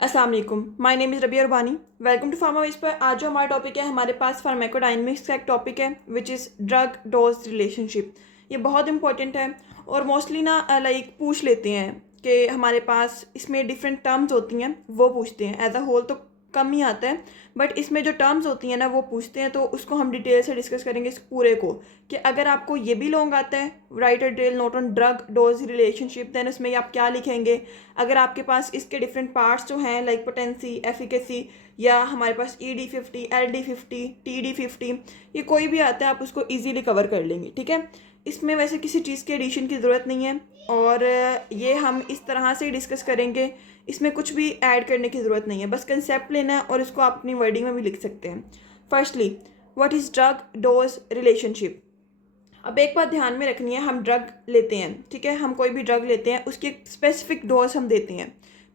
अस्सलाम वालेकुम, my name is Rabia Rubani. Welcome to pharma wiz पर। आज जो हमारा टॉपिक है, हमारे पास फार्माकोडायनेमिक्स का एक टॉपिक है which is drug dose relationship. ये बहुत इंपॉर्टेंट है और मोस्टली ना लाइक पूछ लेते हैं कि हमारे पास इसमें डिफरेंट टर्म्स होती हैं, वो पूछते हैं। एज अ होल तो कम ही आता है, बट इसमें जो टर्म्स होती हैं ना वो पूछते हैं, तो उसको हम डिटेल से डिस्कस करेंगे इस पूरे को कि अगर आपको ये भी लॉन्ग आता है, write a detail note on drug dose relationship, then उसमें आप क्या लिखेंगे। अगर आपके पास इसके डिफरेंट पार्ट्स जो हैं लाइक पोटेंसी, एफिकेसी, या हमारे पास ED50, LD50, TD50, ये कोई भी आता है आप उसको इजीली कवर कर लेंगे। ठीक है, इसमें वैसे किसी चीज़ के एडिशन की ज़रूरत नहीं है और ये हम इस तरह से डिस्कस करेंगे। इसमें कुछ भी ऐड करने की ज़रूरत नहीं है, बस कंसेप्ट लेना है और इसको आप अपनी वर्डिंग में भी लिख सकते हैं। Firstly, what is drug dose relationship. अब एक बात ध्यान में रखनी है, हम ड्रग लेते हैं, ठीक है, हम कोई भी ड्रग लेते हैं, उसकी एक स्पेसिफिक डोज हम देते हैं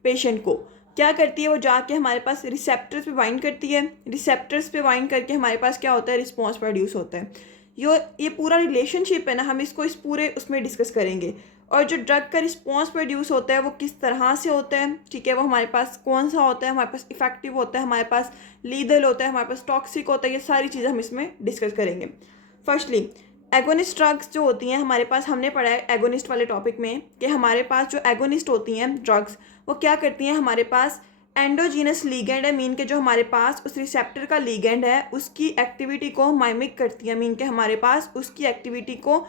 पेशेंट को। क्या करती है वो, जाके हमारे पास रिसेप्टर्स पे बाइंड करती है। रिसेप्टर्स पे बाइंड करके हमारे पास क्या होता है, रिस्पॉन्स प्रोड्यूस होता है। ये पूरा रिलेशनशिप है ना, हम इसको इस पूरे उसमें डिस्कस करेंगे। और जो ड्रग का रिस्पॉन्स प्रोड्यूस होता है वो किस तरह से होता है, ठीक है, वो हमारे पास कौन सा होता है, हमारे पास इफेक्टिव होता है, हमारे पास लीदल होता है, हमारे पास टॉक्सिक होता है, ये सारी चीज़ें हम इसमें डिस्कस करेंगे। फर्स्टली, एगोनिस्ट ड्रग्स जो होती हैं हमारे पास, हमने पढ़ा है एगोनिस्ट वाले टॉपिक में कि हमारे पास जो एगोनिस्ट होती हैं ड्रग्स, वो क्या करती हैं, हमारे पास एंडोजीनस लीगेंड है, मीन के जो हमारे पास उस रिसेप्टर का लीगेंड है उसकी एक्टिविटी को माइमिक करती है, मीन के हमारे पास उसकी एक्टिविटी को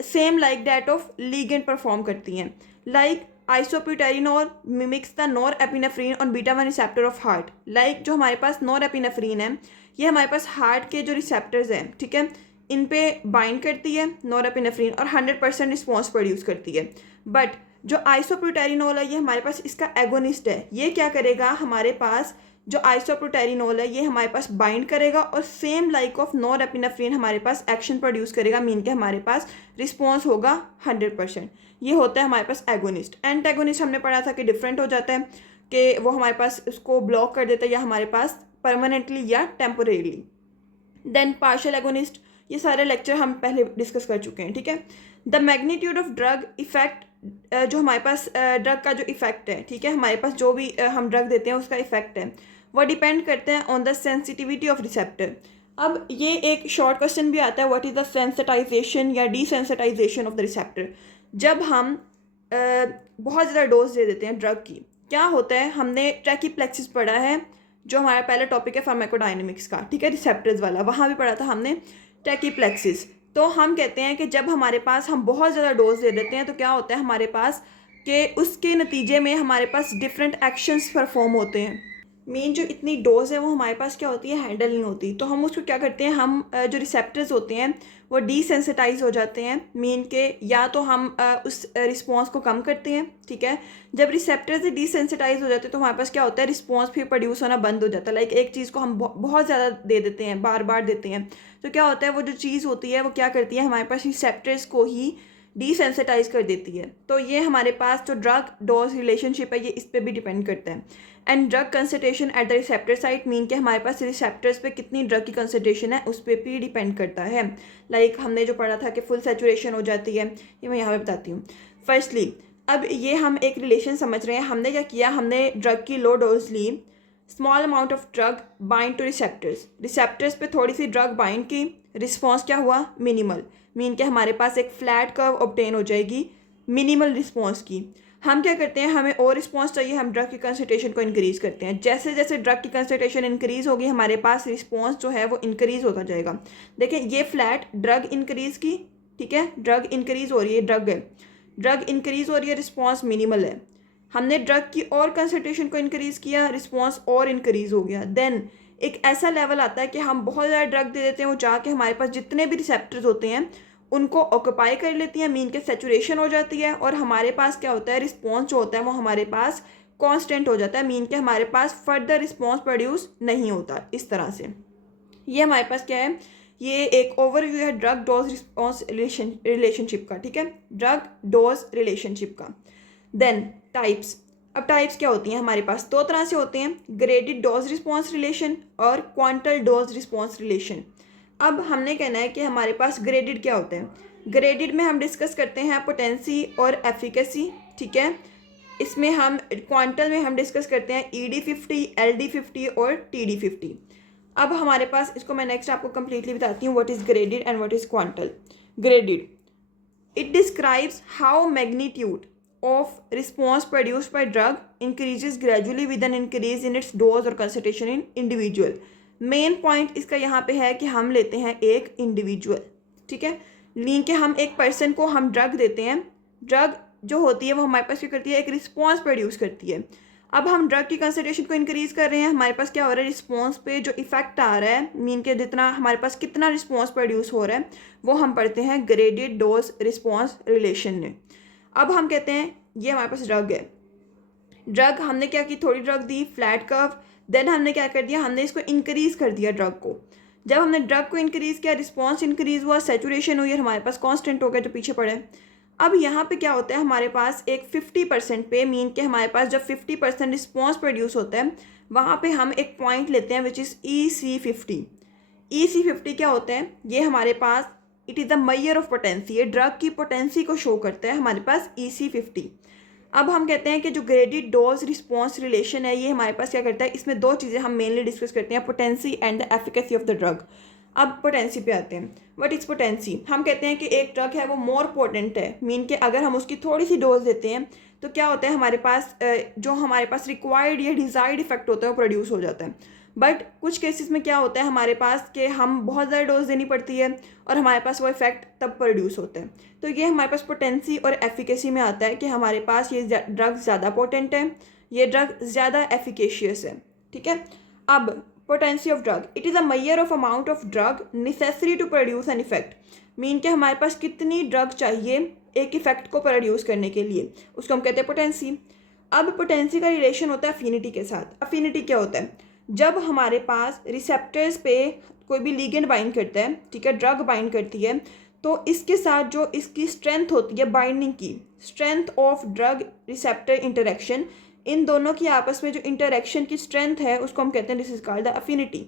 same like that of ligand perform करती हैं। Like isoproterenol mimics the norepinephrine on beta one receptor of heart. Like जो हमारे पास नॉर एपिनेफ्रीन है, ये हमारे पास हार्ट के जो रिसेप्टर्स हैं, ठीक है, इन पे बाइंड करती है नॉरएपिनेफ्रीन और 100% रिस्पॉन्स प्रोड्यूस करती है। बट जो आइसोप्रोटेरिनोल है, ये हमारे पास इसका एगोनिस्ट है। ये क्या करेगा, हमारे पास जो आइसोप्रोटेरिनोल है ये हमारे पास बाइंड करेगा और सेम लाइक ऑफ नॉरएपिनेफ्रीन हमारे पास एक्शन प्रोड्यूस करेगा, मीन के हमारे पास रिस्पॉन्स होगा 100%। ये होता है हमारे पास एगोनिस्ट। एंटागोनिस्ट हमने पढ़ा था कि डिफरेंट हो जाता है, कि वो हमारे पास उसको ब्लॉक कर देता है या हमारे पास परमानेंटली या टेम्पोरेरीली। देन पार्शियल एगोनिस्ट, ये सारे लेक्चर हम पहले डिस्कस कर चुके हैं। ठीक है, the magnitude of drug effect, जो हमारे पास ड्रग का जो इफेक्ट है, ठीक है, हमारे पास जो भी हम ड्रग देते हैं उसका इफेक्ट है, वो डिपेंड करते हैं on the sensitivity of receptor. अब ये एक शॉर्ट क्वेश्चन भी आता है, व्हाट इज़ द सेंसिटाइजेशन या डिसेंसिटाइजेशन ऑफ द रिसेप्टर। जब हम बहुत ज़्यादा डोज दे देते हैं ड्रग की, क्या होता है, हमने ट्रैकीप्लेक्सिस पढ़ा है जो हमारा पहला टॉपिक है फार्माकोडायनेमिक्स का, ठीक है, रिसेप्टर्स वाला, वहाँ भी पढ़ा था हमने टैकीप्लेक्सिस। तो हम कहते हैं कि जब हमारे पास हम बहुत ज़्यादा डोज दे देते हैं तो क्या होता है हमारे पास, कि उसके नतीजे में हमारे पास डिफरेंट एक्शंस परफॉर्म होते हैं। मेन जो इतनी डोज है वो हमारे पास क्या होती है, हैंडल नहीं होती, तो हम उसको क्या करते हैं, हम जो रिसेप्टर्स होते हैं वो डिसेंसिटाइज हो जाते हैं, मीन के या तो हम उस रिस्पॉन्स को कम करते हैं। ठीक है, जब रिसेप्टर से डिसेंसिटाइज हो जाते हैं तो हमारे पास क्या होता है, रिस्पॉन्स फिर प्रोड्यूस होना बंद हो जाता है। लाइक एक चीज़ को हम बहुत ज़्यादा दे देते हैं, बार बार देते हैं, तो क्या होता है, वो जो चीज़ होती है वो क्या करती है, हमारे पास रिसेप्टर्स को ही डिसेंसिटाइज कर देती है। तो ये हमारे पास जो ड्रग डोज रिलेशनशिप है ये इस पर भी डिपेंड करता है। And drug concentration at the receptor site, mean के हमारे पास रिसेप्टर्स पे कितनी ड्रग की कंसंट्रेशन है उस पर भी डिपेंड करता है। लाइक हमने जो पढ़ा था कि फुल सेचुरेशन हो जाती है, ये मैं यहाँ पे बताती हूँ। फर्स्टली, अब ये हम एक रिलेशन समझ रहे हैं, हमने क्या किया, हमने ड्रग की लो डोज ली, small amount of drug bind to receptors, receptors पे थोड़ी सी ड्रग बाइंड की, रिस्पॉन्स क्या हुआ, मिनिमल, मीन के हमारे पास एक फ्लैट कर्व ऑब्टेन हो जाएगी मिनिमल रिस्पॉन्स की। हम क्या करते हैं, हमें और रिस्पॉन्स चाहिए, हम ड्रग की कंसंट्रेशन को इंक्रीज़ करते हैं। जैसे जैसे ड्रग की कंसंट्रेशन इंक्रीज़ होगी हमारे पास रिस्पॉन्स जो है वो इंक्रीज़ होता जाएगा। देखें ये फ्लैट ड्रग इंक्रीज़ की, ठीक है, ड्रग इंक्रीज़ हो रही है, ड्रग इंक्रीज़ हो रही है, रिस्पॉन्स मिनिमल है। हमने ड्रग की और कंसंट्रेशन को इंक्रीज़ किया, रिस्पॉन्स और इंक्रीज़ हो गया। देन एक ऐसा लेवल आता है कि हम बहुत ज़्यादा ड्रग दे देते हैं, वो जाके हमारे पास जितने भी रिसेप्टर्स होते हैं उनको ऑक्यूपाई कर लेती है, मीन के सेचुरेशन हो जाती है, और हमारे पास क्या होता है, रिस्पॉन्स जो होता है वो हमारे पास कांस्टेंट हो जाता है, मीन के हमारे पास फर्दर रिस्पॉन्स प्रोड्यूस नहीं होता। इस तरह से ये हमारे पास क्या है, ये एक ओवरव्यू है ड्रग डोज रिस्पॉन्स रिलेशनशिप का। ठीक है, ड्रग डोज रिलेशनशिप का। देन टाइप्स, अब टाइप्स क्या होती हैं, हमारे पास दो तरह से होते हैं, ग्रेडेड डोज रिस्पॉन्स रिलेशन और क्वांटल डोज रिस्पॉन्स रिलेशन। अब हमने कहना है कि हमारे पास ग्रेडेड क्या होते हैं। ग्रेडेड में हम डिस्कस करते हैं पोटेंसी और एफिकेसी, ठीक है, इसमें हम क्वांटल में हम डिस्कस करते हैं ED50, LD50 और TD50। अब हमारे पास इसको मैं नेक्स्ट आपको कंप्लीटली बताती हूँ what is graded and what is quantal. Graded, it describes how magnitude of response produced by drug increases gradually with an increase in its dose or concentration in individual। Main point इसका यहाँ पे है कि हम लेते हैं एक individual, ठीक है, ली के हम एक पर्सन को हम ड्रग देते हैं। ड्रग जो होती है वो हमारे पास क्या करती है, एक रिस्पॉन्स प्रोड्यूस करती है। अब हम ड्रग की कंसंट्रेशन को इंक्रीज़ कर रहे हैं, हमारे पास क्या हो रहा है, रिस्पॉन्स पे जो इफेक्ट आ रहा है, मीन के जितना हमारे पास कितना रिस्पॉन्स प्रोड्यूस हो रहा है वो हम पढ़ते हैं ग्रेडेड डोज रिस्पॉन्स रिलेशन में। अब हम कहते हैं ये हमारे पास ड्रग है, ड्रग हमने क्या की, थोड़ी ड्रग दी, फ्लैट कर्व, देन हमने क्या कर दिया, हमने इसको इंक्रीज़ कर दिया ड्रग को। जब हमने ड्रग को इंक्रीज़ किया, रिस्पॉन्स इंक्रीज़ हुआ, सेचुरेशन हुई और हमारे पास कॉन्स्टेंट हो गया जो पीछे पड़े। अब यहाँ पे क्या होता है, हमारे पास एक 50% पे, मीन के हमारे पास जब 50% रिस्पॉन्स प्रोड्यूस होता है वहाँ पे हम एक पॉइंट लेते हैं विच इज़ EC50। EC50 क्या होता है, ये हमारे पास it is the measure of potency, ये ड्रग की पोटेंसी को शो करता है हमारे पास EC50। अब हम कहते हैं कि जो ग्रेडेड डोज रिस्पॉन्स रिलेशन है ये हमारे पास क्या करता है, इसमें दो चीज़ें हम मेनली डिस्कस करते हैं, potency and the efficacy of the drug. अब पोटेंसी पे आते हैं। व्हाट इज़ पोटेंसी, हम कहते हैं कि एक ड्रग है वो मोर पोटेंट है, मीन कि अगर हम उसकी थोड़ी सी डोज देते हैं तो क्या होता है, हमारे पास जो हमारे पास रिक्वायर्ड या डिज़ायर्ड इफेक्ट होता है वो प्रोड्यूस हो जाता है। बट कुछ केसेस में क्या होता है हमारे पास कि हम बहुत ज़्यादा डोज देनी पड़ती है और हमारे पास वो इफेक्ट तब प्रोड्यूस होता है। तो ये हमारे पास पोटेंसी और एफिकेसी में आता है कि हमारे पास ये ड्रग ज़्यादा पोटेंट है, ये ड्रग ज़्यादा एफिकेशियस है, ठीक है। अब potency of drug, it is a major of amount of drug necessary to produce an effect. Mean के हमारे पास कितनी ड्रग चाहिए एक इफेक्ट को प्रोड्यूस करने के लिए, उसको हम कहते हैं पोटेंसी। अब पोटेंसी का रिलेशन होता है अफिनिटी के साथ। अफिनिटी क्या होता है, जब हमारे पास रिसेप्टर्स पे कोई भी लिगेंड बाइंड करता है, ठीक है, ड्रग बाइंड करती है, तो इसके साथ जो इसकी स्ट्रेंथ होती है बाइंडिंग की, strength of drug receptor interaction, इन दोनों की आपस में जो इंटरेक्शन की स्ट्रेंथ है उसको हम कहते हैं this is called the affinity.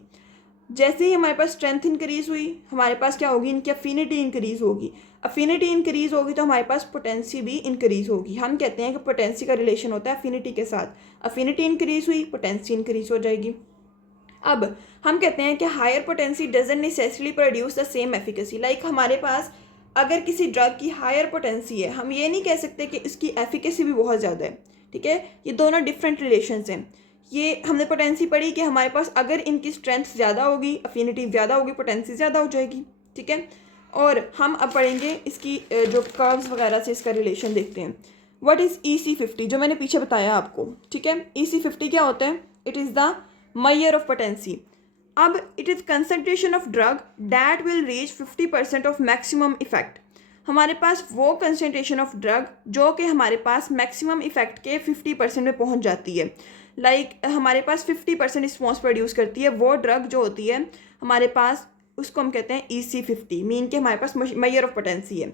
जैसे ही हमारे पास स्ट्रेंथ इंक्रीज हुई हमारे पास क्या होगी, इनकी अफिनिटी इंक्रीज होगी। अफिनिटी इंक्रीज होगी तो हमारे पास पोटेंसी भी इंक्रीज होगी। हम कहते हैं कि पोटेंसी का रिलेशन होता है अफिनिटी के साथ। अफिनिटी इंक्रीज हुई, पोटेंसी इंक्रीज हो जाएगी। अब हम कहते हैं कि higher potency doesn't necessarily produce the same efficacy. Like हमारे पास अगर किसी ड्रग की हायर पोटेंसी है, हम ये नहीं कह सकते कि इसकी एफिकेसी भी बहुत ज़्यादा है, ठीक है। ये दोनों डिफरेंट रिलेशंस हैं। ये हमने पोटेंसी पढ़ी कि हमारे पास अगर इनकी स्ट्रेंथ ज़्यादा होगी, अफिनिटी ज़्यादा होगी, पोटेंसी ज़्यादा हो जाएगी, ठीक है। और हम अब पढ़ेंगे इसकी जो कर्व्स वगैरह से इसका रिलेशन देखते हैं। व्हाट इज़ EC50, जो मैंने पीछे बताया आपको, ठीक है। EC50 क्या होता है, it is the measure of potency. अब it is concentration of drug that will reach 50% of maximum effect. हमारे पास वो कंसंट्रेशन ऑफ ड्रग जो कि हमारे पास मैक्सिमम इफेक्ट के 50% में पहुंच जाती है। लाइक हमारे पास 50% रिस्पॉन्स प्रोड्यूस करती है वो ड्रग जो होती है हमारे पास, उसको हम कहते हैं EC50, मीन के हमारे पास मेजर ऑफ पोटेंसी है।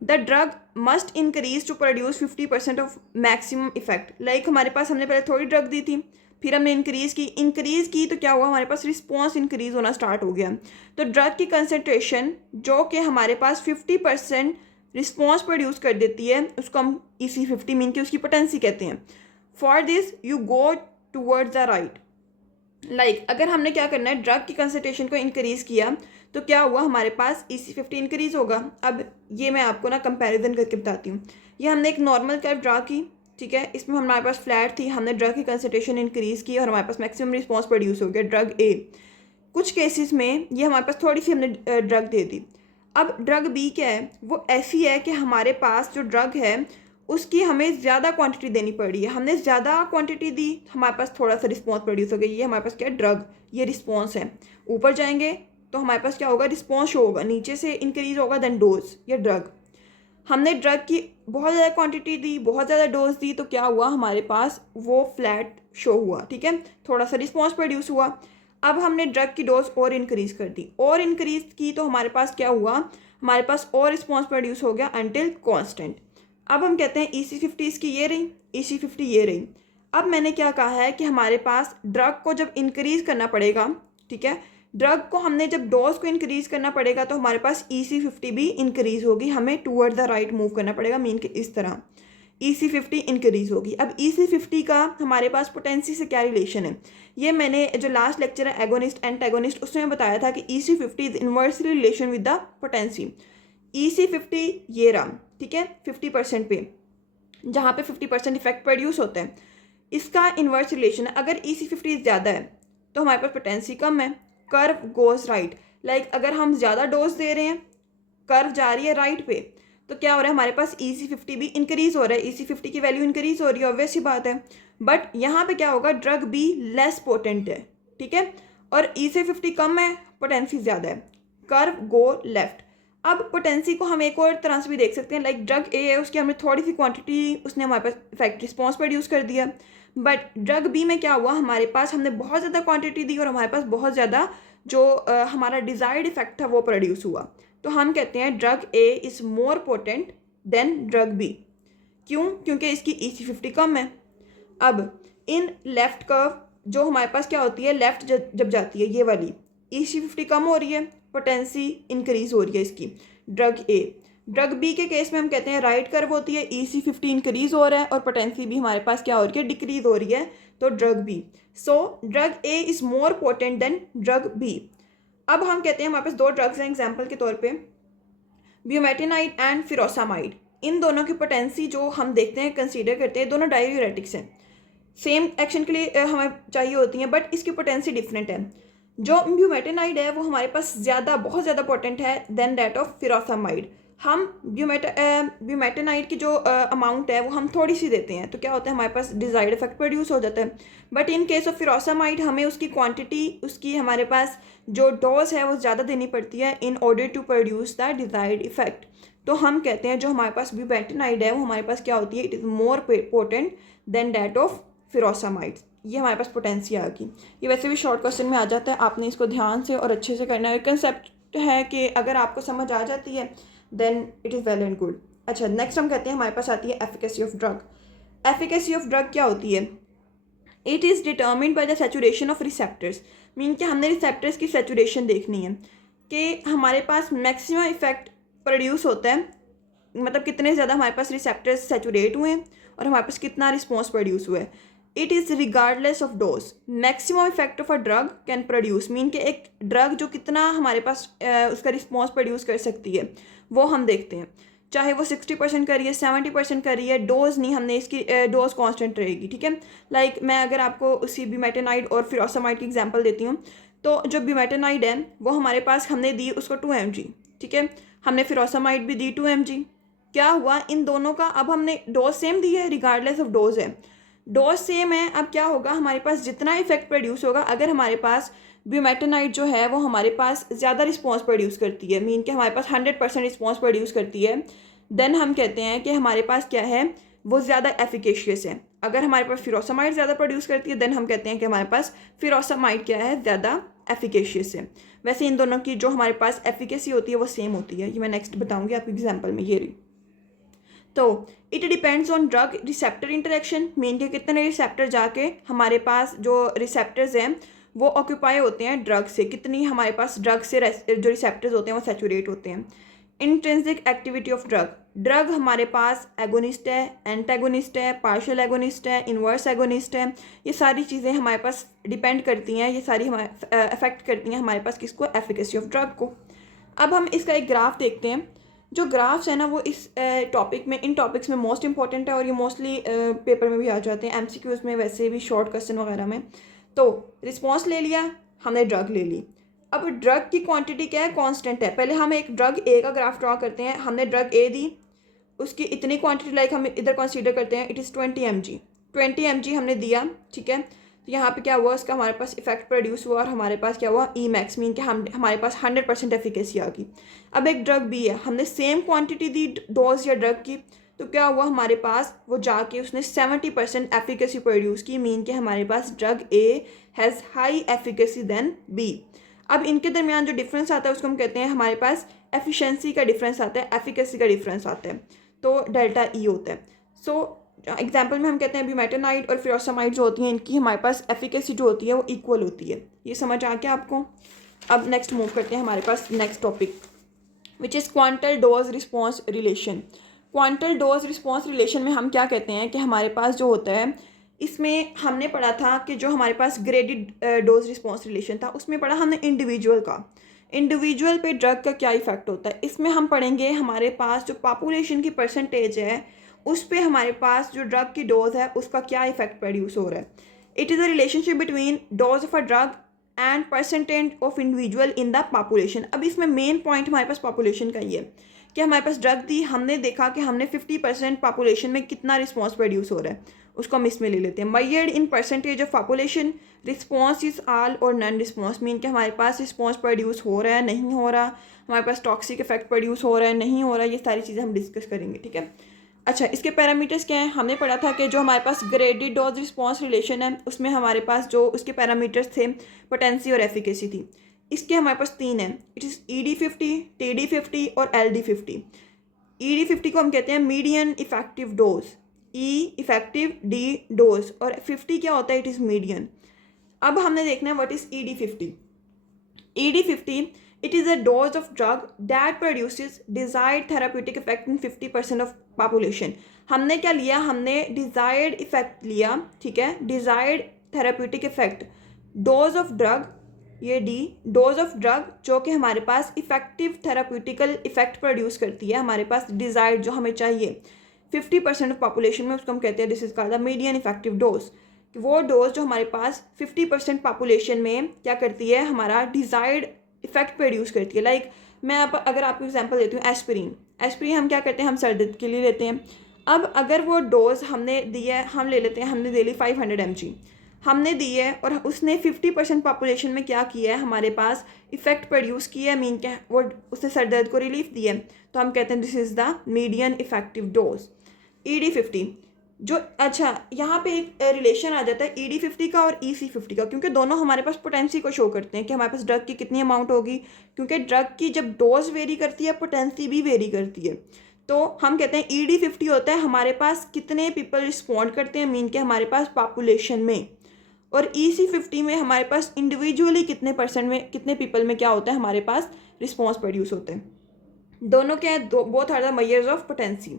The drug must increase to produce 50% of maximum effect. Like हमारे पास हमने पहले थोड़ी ड्रग दी थी, फिर हमने इंक्रीज़ की तो क्या हुआ, हमारे पास रिस्पॉन्स इंक्रीज़ होना स्टार्ट हो गया। तो ड्रग की कंसंट्रेशन जो कि हमारे पास 50% रिस्पॉन्स प्रोड्यूस कर देती है उसको हम EC50 मीन की उसकी पोटेंसी कहते हैं। For this you go towards the right. Like अगर हमने क्या करना है, ड्रग की कंसंट्रेशन को इंक्रीज़ किया तो क्या हुआ, हमारे पास EC50 इंक्रीज़ होगा। अब ये मैं आपको ना कंपैरिजन करके बताती हूँ। ये हमने एक नॉर्मल कर्व ड्रा की, ठीक है, इसमें हमारे पास फ्लैट थी, हमने ड्रग की कंसंट्रेशन इंक्रीज़ की और हमारे पास मैक्सिमम रिस्पॉन्स प्रोड्यूस हो गया ड्रग A। कुछ केसेस में ये हमारे पास थोड़ी सी हमने ड्रग दे दी। अब ड्रग B क्या है, वो ऐसी है कि हमारे पास जो ड्रग है उसकी हमें ज़्यादा क्वांटिटी देनी पड़ी है, हमने ज़्यादा क्वांटिटी दी, हमारे पास थोड़ा सा रिस्पॉन्स प्रोड्यूस हो गया। ये हमारे पास क्या है, ड्रग, ये रिस्पॉन्स है। ऊपर जाएंगे तो हमारे पास क्या होगा, रिस्पॉन्स शो होगा, नीचे से इंक्रीज होगा देन डोज, या ड्रग। हमने ड्रग की बहुत ज़्यादा क्वांटिटी दी, बहुत ज़्यादा डोज दी, तो क्या हुआ, हमारे पास वो फ्लैट शो हुआ, ठीक है, थोड़ा सा रिस्पॉन्स प्रोड्यूस हुआ। अब हमने ड्रग की डोज और इंक्रीज़ कर दी, और इंक्रीज़ की तो हमारे पास क्या हुआ, हमारे पास और रिस्पॉन्स प्रोड्यूस हो गया अनटिल कांस्टेंट। अब हम कहते हैं EC50 इसकी ये रही, EC50 ये रही। अब मैंने क्या कहा है कि हमारे पास ड्रग को जब इंक्रीज़ करना पड़ेगा, ठीक है, ड्रग को हमने जब डोज को इंक्रीज़ करना पड़ेगा तो हमारे पास EC50 भी इंक्रीज़ होगी, हमें टूवर्ड द राइट मूव करना पड़ेगा, मीन के इस तरह। EC50 इंक्रीज़ होगी। अब EC50 का हमारे पास पोटेंसी से क्या रिलेशन है, ये मैंने जो लास्ट लेक्चर है एगोनिस्ट एंटागोनिस्ट उसमें बताया था कि EC50 is inversely relation with the potency. EC50 ये रहा, ठीक है, 50% पे, जहाँ पे 50% इफेक्ट प्रोड्यूस होता है, इसका इन्वर्स रिलेशन है। अगर EC50 ज़्यादा है तो हमारे पास पोटेंसी कम है, कर्व गोज राइट। लाइक अगर हम ज़्यादा डोज दे रहे हैं, कर्व जा रही है राइट पे, तो क्या हो रहा है, हमारे पास EC50 भी इंक्रीज़ हो रहा है, EC50 की वैल्यू इंक्रीज़ हो रही है, ऑब्वियस सी बात है। बट यहाँ पे क्या होगा, ड्रग बी लेस पोटेंट है, ठीक है, और EC50 कम है, पोटेंसी ज़्यादा है, कर्व गो लेफ्ट। अब पोटेंसी को हम एक और तरह से भी देख सकते हैं, लाइक ड्रग ए है, उसकी हमने थोड़ी सी क्वांटिटी, उसने हमारे पास इफेक्ट रिस्पॉन्स प्रोड्यूस कर दिया। बट ड्रग बी में क्या हुआ, हमारे पास हमने बहुत ज़्यादा क्वांटिटी दी और हमारे पास बहुत ज़्यादा जो हमारा डिज़ायर्ड इफेक्ट था वो प्रोड्यूस हुआ। तो हम कहते हैं drug A is more potent than drug B. क्यों? क्योंकि इसकी EC50 कम है। अब इन लेफ्ट कर्व जो हमारे पास क्या होती है, लेफ्ट जब जाती है ये वाली, EC50 कम हो रही है, पोटेंसी इंक्रीज़ हो रही है इसकी, ड्रग ए। ड्रग बी के केस में हम कहते हैं राइट कर्व होती है, EC50 इंक्रीज़ हो रहा है और पोटेंसी भी हमारे पास क्या हो रही है, डिक्रीज़ हो रही है, तो drug B. So drug A is more potent than drug B. अब हम कहते हैं हमारे पास दो ड्रग्स हैं एग्जाम्पल के तौर पे, ब्यूमेटिनाइड एंड फिरोसामाइड। इन दोनों की पोटेंसी जो हम देखते हैं, कंसीडर करते हैं, दोनों डाययूरेटिक्स हैं, सेम एक्शन के लिए हमें चाहिए होती हैं, बट इसकी पोटेंसी डिफरेंट है। जो ब्यूमेटिनाइड है वो हमारे पास ज़्यादा, बहुत ज़्यादा पोटेंट है देन दैट ऑफ फिरोसामाइड। हम ब्यूमेटिनाइड की जो अमाउंट है वो हम थोड़ी सी देते हैं, तो क्या होता है, हमारे पास डिज़ायर्ड इफेक्ट प्रोड्यूस हो जाता है। बट इन केस ऑफ फिरोसामाइड हमें उसकी क्वांटिटी, उसकी हमारे पास जो डोज है वो ज़्यादा देनी पड़ती है in order to produce the desired effect. तो हम कहते हैं जो हमारे पास ब्यूमेटिनाइड है वो हमारे पास क्या होती है, it is more potent than that of furosemide. ये हमारे पास पोटेंसी आ गई। ये वैसे भी शॉर्ट क्वेश्चन में आ जाता है, आपने इसको ध्यान से और अच्छे से करना है। कंसेप्ट है कि अगर आपको समझ आ जाती है then it is well and good. अच्छा, नेक्स्ट हम कहते हैं हमारे पास आती है efficacy of drug. Efficacy of drug क्या होती है, it is determined by the saturation of receptors. Mean कि हमने रिसेप्टर्स की सैचुरेशन देखनी है कि हमारे पास मैक्सिमम इफेक्ट प्रोड्यूस होता है, मतलब कितने ज़्यादा हमारे पास रिसेप्टर्स सैचुरेट हुए हैं और हमारे पास कितना रिस्पॉन्स प्रोड्यूस हुआ है। It is regardless of dose, maximum effect of a drug can produce. Mean कि एक ड्रग जो कितना हमारे पास उसका रिस्पॉन्स प्रोड्यूस कर सकती है वो हम देखते हैं, चाहे वो 60% कर रही है, 70% कर रही है, डोज नहीं, हमने इसकी डोज कांस्टेंट रहेगी, ठीक है। लाइक मैं अगर आपको उसी ब्यूमेटिनाइड और फिरोसामाइड की एग्जांपल देती हूँ, तो जो ब्यूमेटिनाइड है वो हमारे पास हमने दी उसको 2 mg, ठीक है, हमने फिरोसामाइड भी दी 2 mg। क्या हुआ, इन दोनों का अब हमने डोज सेम दी है, रिगार्डलेस ऑफ डोज है, डोज सेम है। अब क्या होगा, हमारे पास जितना इफेक्ट प्रोड्यूस होगा, अगर हमारे पास ब्यूमेटिनाइड जो है वो हमारे पास ज़्यादा रिस्पॉन्स प्रोड्यूस करती है, मीन कि हमारे पास 100% रिस्पॉन्स प्रोड्यूस करती है, देन हम कहते हैं कि हमारे पास क्या है, वो ज़्यादा एफिकेशियस है। अगर हमारे पास फिरोसामाइड ज़्यादा प्रोड्यूस करती है, देन हम कहते हैं कि हमारे पास फिरोसामाइड क्या है, ज़्यादा एफिकेशियस है। वैसे इन दोनों की जो हमारे पास एफिकेसी होती है वो सेम होती है, ये मैं नेक्स्ट बताऊँगी आपको एग्जाम्पल में। ये रही, तो it depends on drug receptor interaction. Mean के कितने रिसेप्टर जाके हमारे पास जो रिसेप्टर्स हैं वो ऑक्यूपाई होते हैं ड्रग से, कितनी हमारे पास ड्रग से जो रिसेप्टर्स होते हैं वो सैचुरेट होते हैं। Intrinsic activity of drug, drug हमारे पास एगोनिस्ट है, एंटागोनिस्ट है, पार्शियल एगोनिस्ट है, इन्वर्स एगोनिस्ट है। ये सारी चीज़ें हमारे पास डिपेंड करती हैं, ये सारी हमारे अफेक्ट करती हैं हमारे पास किसको, एफिकेसी ऑफ ड्रग को। अब हम इसका एक ग्राफ देखते हैं। जो ग्राफ्स है ना वो इस टॉपिक में, इन टॉपिक्स में मोस्ट इंपॉर्टेंट है और ये मोस्टली पेपर में भी आ जाते हैं, MCQs में, वैसे भी शॉर्ट क्वेश्चन वगैरह में। तो रिस्पॉन्स ले लिया हमने, ड्रग ले ली। अब ड्रग की क्वांटिटी क्या है, कांस्टेंट है। पहले हम एक ड्रग ए का ग्राफ ड्रॉ करते हैं, हमने ड्रग ए दी, उसकी इतनी क्वांटिटी, लाइक हम इधर कंसीडर करते हैं इट इज़ 20 mg, 20 mg हमने दिया, ठीक है। तो यहाँ पे क्या हुआ, उसका हमारे पास इफेक्ट प्रोड्यूस हुआ और हमारे पास क्या हुआ, Emax, मीन कि हमारे पास 100% एफिकेसी आ गई। अब एक ड्रग बी है, हमने सेम क्वांटिटी दी डोज या ड्रग की, तो क्या हुआ, हमारे पास वो जाके उसने 70% एफिकेसी प्रोड्यूस की। मीन कि हमारे पास drug A has high efficacy than B. अब इनके दरमियान जो डिफरेंस आता है उसको हम कहते हैं, हमारे पास एफिशिएंसी का डिफरेंस आता है, एफिकेसी का डिफरेंस आता है, तो डेल्टा ई होता है। सो एग्जाम्पल में हम कहते हैं ब्यूमेटिनाइड और फिरोसामाइड जो होती हैं, इनकी हमारे पास एफिकेसी जो होती है वो इक्वल होती है। ये समझ आ गया आपको। अब नेक्स्ट मूव करते हैं हमारे पास next topic, which is quantal dose response relation. Quantal dose response relation में हम क्या कहते हैं कि हमारे पास जो होता है, इसमें हमने पढ़ा था कि जो हमारे पास ग्रेडेड डोज रिस्पॉन्स रिलेशन था उसमें पढ़ा हमने इंडिविजुअल का, इंडिविजुअल पे ड्रग का क्या इफ़ेक्ट होता है। इसमें हम पढ़ेंगे हमारे पास जो पॉपुलेशन की परसेंटेज है उस पे हमारे पास जो ड्रग की डोज है उसका क्या इफ़ेक्ट प्रोड्यूस हो रहा है। It is a relationship between dose of a drug and percentage of individual in the population. अब इसमें मेन पॉइंट हमारे पास पॉपुलेशन का ही है कि हमारे पास ड्रग दी, हमने देखा कि हमने 50% पॉपुलेशन में कितना रिस्पॉन्स प्रोड्यूस हो रहा है, उसको हम इसमें ले लेते हैं। Measured in percentage of population, response is all और नॉन रिस्पॉन्स, मीन कि हमारे पास रिस्पॉन्स प्रोड्यूस हो रहा है नहीं हो रहा, हमारे पास टॉक्सिक इफेक्ट प्रोड्यूस हो रहा है नहीं हो रहा, ये सारी चीज़ें हम डिस्कस करेंगे, ठीक है। अच्छा, इसके पैरामीटर्स क्या हैं, हमने पढ़ा था कि जो हमारे पास ग्रेडेड डोज रिस्पॉन्स रिलेशन है उसमें हमारे पास जो उसके पैरामीटर्स थे पोटेंसी और एफिकेसी थी। इसके हमारे पास 3 हैं, इट इज़ ED50, TD50 और LD50। ED50 को हम कहते हैं median effective dose, E effective, D dose, और 50 क्या होता है, इट इज़ मीडियन। अब हमने देखना है what is ED50। ED50, it is a dose of drug that produces desired therapeutic effect in 50% of population। हमने क्या लिया, हमने desired effect लिया, ठीक है, desired therapeutic effect, dose of drug, ये D, dose of drug जो कि हमारे पास effective therapeutical effect produce करती है, हमारे पास desired जो हमें चाहिए 50% ऑफ पॉपुलेशन में, उसको हम कहते हैं this is called the median effective dose. वो डोज जो हमारे पास 50% पॉपुलेशन में क्या करती है, हमारा डिज़ायर्ड इफेक्ट प्रोड्यूस करती है। लाइक मैं अगर आपको एग्जांपल देती हूँ, एस्पिरिन, एस्पिरिन हम क्या करते हैं, हम सर दर्द के लिए लेते हैं। अब अगर वो डोज हमने दी है, हम ले लेते हैं, हमने दे ली 500 mg हमने दी है और उसने 50% पॉपुलेशन में क्या किया है, हमारे पास इफेक्ट प्रोड्यूस किया है, मीन क्या वो उसने सर दर्द को रिलीफ दिया है, तो हम कहते हैं this is the median effective dose. ED50 जो, अच्छा यहाँ पे एक रिलेशन आ जाता है ED50 का और EC50 का, क्योंकि दोनों हमारे पास पोटेंसी को शो करते हैं कि हमारे पास ड्रग की कितनी अमाउंट होगी, क्योंकि ड्रग की जब डोज वेरी करती है पोटेंसी भी वेरी करती है। तो हम कहते हैं ED50 होता है हमारे पास कितने पीपल रिस्पॉन्ड करते हैं, मीन के हमारे पास पॉपुलेशन में, और EC50 में हमारे पास इंडिविजुअली कितने परसेंट में, कितने पीपल में क्या होता है, हमारे पास रिस्पॉन्स प्रोड्यूस होते हैं। दोनों क्या है, both are the measures of potency.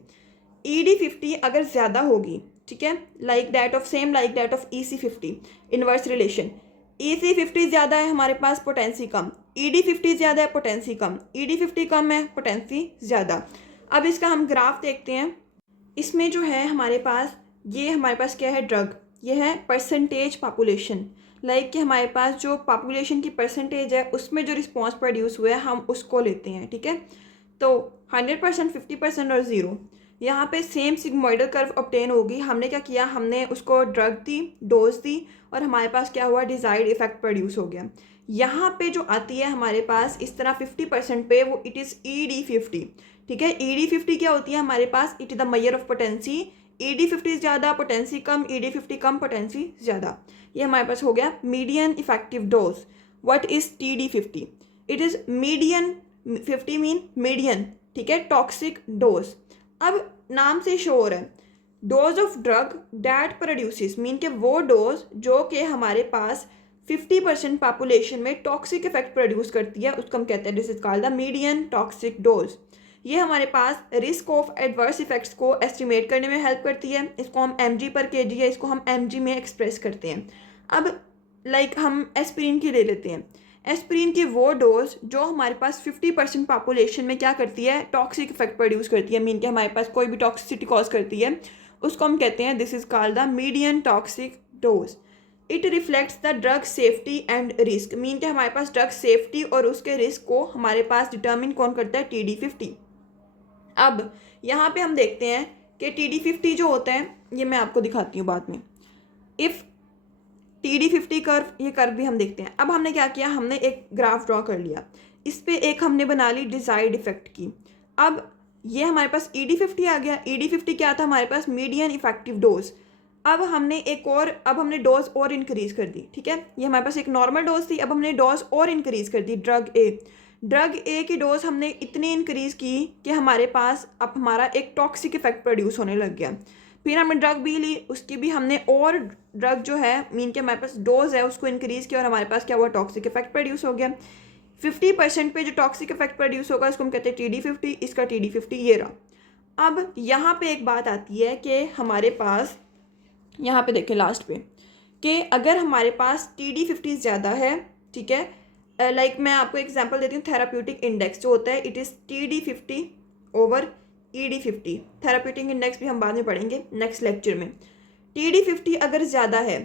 ED50 अगर ज़्यादा होगी, ठीक है, like that of EC50, inverse relation, EC50 ज़्यादा है हमारे पास पोटेंसी कम, ED50 ज़्यादा है पोटेंसी कम, ED50 कम है पोटेंसी ज़्यादा। अब इसका हम ग्राफ देखते हैं, इसमें जो है हमारे पास, ये हमारे पास क्या है, ड्रग, ये है परसेंटेज पॉपुलेशन, लाइक कि हमारे पास जो पॉपुलेशन की परसेंटेज है उसमें जो रिस्पॉन्स प्रोड्यूस हुआ है हम उसको लेते हैं, ठीक है। तो 100%, 50% और 0, यहाँ पे सेम सिग्मोइडल कर्व ऑब्टेन होगी। हमने क्या किया, हमने उसको ड्रग दी, डोज दी, और हमारे पास क्या हुआ, डिज़ायर्ड इफेक्ट प्रोड्यूस हो गया। यहाँ पे जो आती है हमारे पास इस तरह 50% पे, वो इट इज़ ED50, ठीक है। ED50 क्या होती है हमारे पास, it is the measure of potency, ED50 ज़्यादा पोटेंसी कम, ED50 कम पोटेंसी ज़्यादा, ये हमारे पास हो गया median effective dose. What is TD50, it is median, 50 mean median, ठीक है, टॉक्सिक डोज। अब नाम से शो हो रहा है dose of drug that produces, mean के वो डोज जो कि हमारे पास 50% पॉपुलेशन में टॉक्सिक इफेक्ट प्रोड्यूस करती है, उसको हम कहते हैं this is called the median toxic dose. ये हमारे पास रिस्क ऑफ एडवर्स इफेक्ट्स को एस्टिमेट करने में हेल्प करती है। इसको हम mg/kg है, इसको हम mg में एक्सप्रेस करते हैं। अब लाइक हम एस्पिरिन की ले लेते हैं, एस्पिरिन की वो डोज जो हमारे पास 50% पॉपुलेशन में क्या करती है, टॉक्सिक इफेक्ट प्रोड्यूस करती है, मीन कि हमारे पास कोई भी टॉक्सिसिटी कॉज करती है, उसको हम कहते हैं this is called the median toxic dose. It reflects the drug safety and risk, mean कि हमारे पास ड्रग सेफ्टी और उसके रिस्क को हमारे पास डिटर्मिन कौन करता है, TD50। अब यहाँ पे हम देखते हैं कि TD50 जो होता है, ये मैं आपको दिखाती हूँ बाद में। इफ़ TD50 कर्व, ये कर्व भी हम देखते हैं। अब हमने क्या किया, हमने एक ग्राफ ड्रॉ कर लिया, इस पे एक हमने बना ली डिज़ायर्ड इफेक्ट की। अब ये हमारे पास ED50 आ गया, ED50 क्या था हमारे पास, मीडियन इफेक्टिव डोज। अब हमने एक और, अब हमने डोज और इंक्रीज़ कर दी, ठीक है, ये हमारे पास एक नॉर्मल डोज थी, अब हमने डोज और इंक्रीज़ कर दी। ड्रग ए की डोज हमने इतनी इंक्रीज़ की कि हमारे पास अब हमारा एक टॉक्सिक इफेक्ट प्रोड्यूस होने लग गया। फिर हमने ड्रग बी ली, उसकी भी हमने और ड्रग जो है, मीन के हमारे पास डोज है, उसको इंक्रीज़ किया और हमारे पास क्या हुआ, टॉक्सिक इफेक्ट प्रोड्यूस हो गया। 50% पे जो टॉक्सिक इफेक्ट प्रोड्यूस होगा इसको हम कहते हैं TD50, इसका TD50 ये रहा। अब यहाँ पे एक बात आती है कि हमारे पास यहाँ पे देखें लास्ट पे कि अगर हमारे पास TD50 ज़्यादा है, ठीक है, लाइक मैं आपको एग्जांपल देती हूँ, थेराप्यूटिक इंडेक्स जो होता है it is TD50 over ED50। Therapeutic index भी हम बाद में पढ़ेंगे नेक्स्ट लेक्चर में। TD50 अगर ज़्यादा है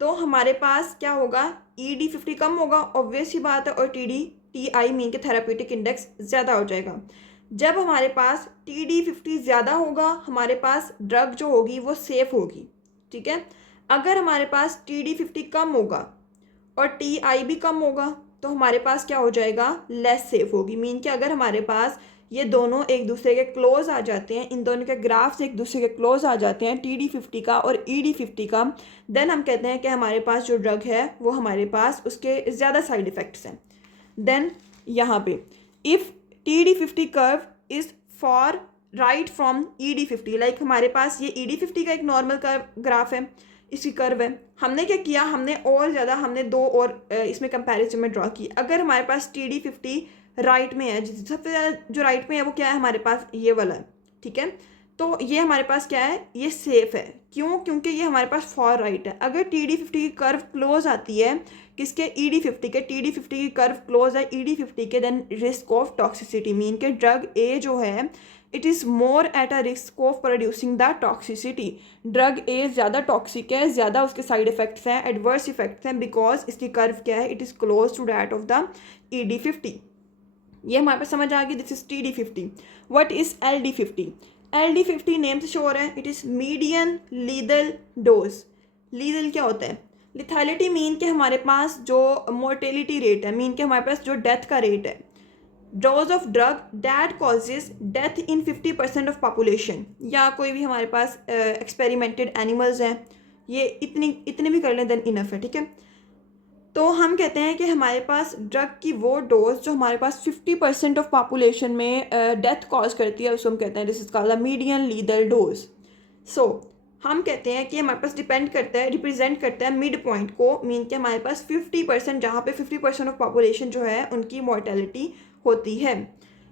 तो हमारे पास क्या होगा, ED50 कम होगा, ऑब्वियस ही बात है, और TI मीन के थेराप्यूटिक इंडेक्स ज़्यादा हो जाएगा। जब हमारे पास TD50 ज़्यादा होगा हमारे पास ड्रग जो होगी वो सेफ़ होगी, ठीक है। अगर हमारे पास TD50 कम होगा और TI भी कम होगा तो हमारे पास क्या हो जाएगा, लेस सेफ होगी। मीन कि अगर हमारे पास ये दोनों एक दूसरे के क्लोज आ जाते हैं, इन दोनों के ग्राफ्स एक दूसरे के क्लोज आ जाते हैं, TD50 का और ED50 का, देन हम कहते हैं कि हमारे पास जो ड्रग है वो हमारे पास उसके ज़्यादा साइड इफ़ेक्ट्स हैं। देन यहाँ पे if TD50 curve is for right from ED50, like हमारे पास ये ED50 का एक नॉर्मल कर्व ग्राफ है, इसकी कर्व है। हमने क्या किया, हमने दो और इसमें कंपैरिजन में ड्रॉ की। अगर हमारे पास TD50 राइट में है, सबसे ज़्यादा जो राइट में है वो क्या है हमारे पास, ये वाला है, ठीक है। तो ये हमारे पास क्या है, ये सेफ़ है। क्यों? क्योंकि ये हमारे पास फॉर राइट है। अगर TD50 की कर्व क्लोज आती है किसके, ED50 के, TD50 की कर्व क्लोज है ED50 के, then risk of toxicity mean के ड्रग ए जो है it is more at a risk of producing the toxicity. Drug A ज़्यादा टॉक्सिक है, ज़्यादा उसके साइड इफ़ेक्ट्स हैं, एडवर्स इफेक्ट्स हैं, बिकॉज इसकी कर्व क्या है, it is close to that of the ED50। ये हमारे पास समझ आ गई, this is TD50। What is LD50? LD50 name से श्योर है, it is median lethal dose. लीदल क्या होता है, लिथैलिटी मीन के हमारे पास जो मोर्टेलिटी रेट है, मीन के हमारे पास जो डेथ का रेट है, dose of drug that causes death in 50% of population, या कोई भी हमारे पास एक्सपेरिमेंटेड एनिमल्स हैं, ये इतने भी कर लें देन इनफ है, ठीक है। तो हम कहते हैं कि हमारे पास ड्रग की वो डोज जो हमारे पास 50% ऑफ पॉपुलेशन में डेथ कॉज करती है, उसको हम कहते हैं this is called the median lethal dose. So हम कहते हैं कि हमारे पास डिपेंड करता है, रिप्रेजेंट करता है मिड पॉइंट को, मीन कि हमारे पास 50%, जहाँ पे 50% ऑफ पॉपुलेशन जो है उनकी मॉर्टेलिटी होती है।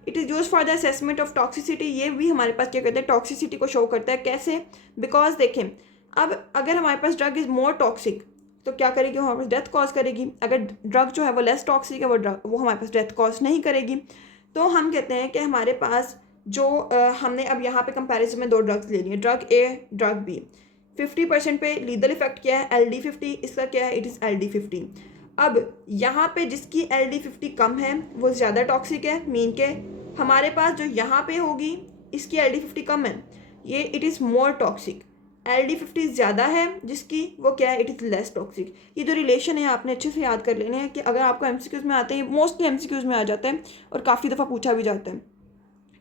It is use for the assessment of toxicity. ये भी हमारे पास क्या करते हैं, टॉक्सिसिटी को शो करता है। कैसे? बिकॉज देखें, अब अगर हमारे पास ड्रग इज़ मोर टॉक्सिक तो क्या करेगी, वो हमारे पास डेथ कॉज करेगी। अगर ड्रग जो है वो लेस टॉक्सिक है, वो हमारे पास डेथ कॉज नहीं करेगी। तो हम कहते हैं कि हमारे पास जो हमने अब यहाँ पे कंपैरिजन में दो ड्रग्स ले लिए, ड्रग ए ड्रग बी, 50% पे लीदल इफेक्ट क्या है, LD50, इसका क्या है, इट इज़ LD50। अब यहाँ पे जिसकी LD50 कम है वो ज़्यादा टॉक्सिक है, मीन के हमारे पास जो यहाँ पे होगी इसकी LD50 कम है, ये it is more toxic. LD50 ज़्यादा है जिसकी, वो क्या है, इट इज़ लेस टॉक्सिक। ये जो रिलेशन है आपने अच्छे से याद कर लेने हैं कि अगर आपको MCQs में आते हैं, मोस्टली MCQs में आ जाता है और काफ़ी दफ़ा पूछा भी जाता है,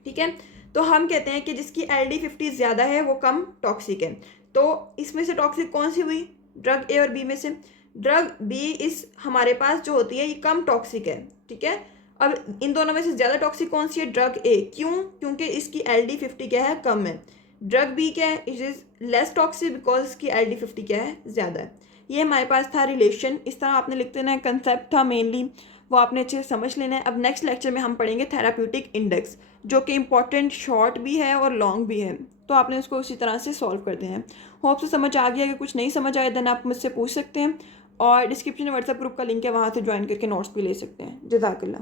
ठीक है। तो हम कहते हैं कि जिसकी LD50 ज़्यादा है वो कम टॉक्सिक है। तो इसमें से टॉक्सिक कौन सी हुई, ड्रग ए और बी में से ड्रग बी इस हमारे पास जो होती है ये कम टॉक्सिक है, ठीक है। अब इन दोनों में से ज़्यादा टॉक्सिक कौन सी है, ड्रग ए। क्यों? क्योंकि इसकी LD50 क्या है, कम है। ड्रग बी क्या है, it is less toxic because इसकी LD50 क्या है, ज़्यादा है। ये हमारे पास था रिलेशन, इस तरह आपने लिख देना है, कंसेप्ट था मेनली, वो आपने अच्छे से समझ लेना है। अब नेक्स्ट लेक्चर में हम पढ़ेंगे थेराप्यूटिक इंडेक्स, जो कि इंपॉर्टेंट शॉर्ट भी है और लॉन्ग भी है, तो आपने उसको उसी तरह से सॉल्व कर देना है। होप से समझ आ गया। कि कुछ नहीं समझ आया देन आप मुझसे पूछ सकते हैं, और डिस्क्रिप्शन में व्हाट्सएप ग्रुप का लिंक है, वहाँ से ज्वाइन करके नोट्स भी ले सकते हैं। जज़ाकल्लाह।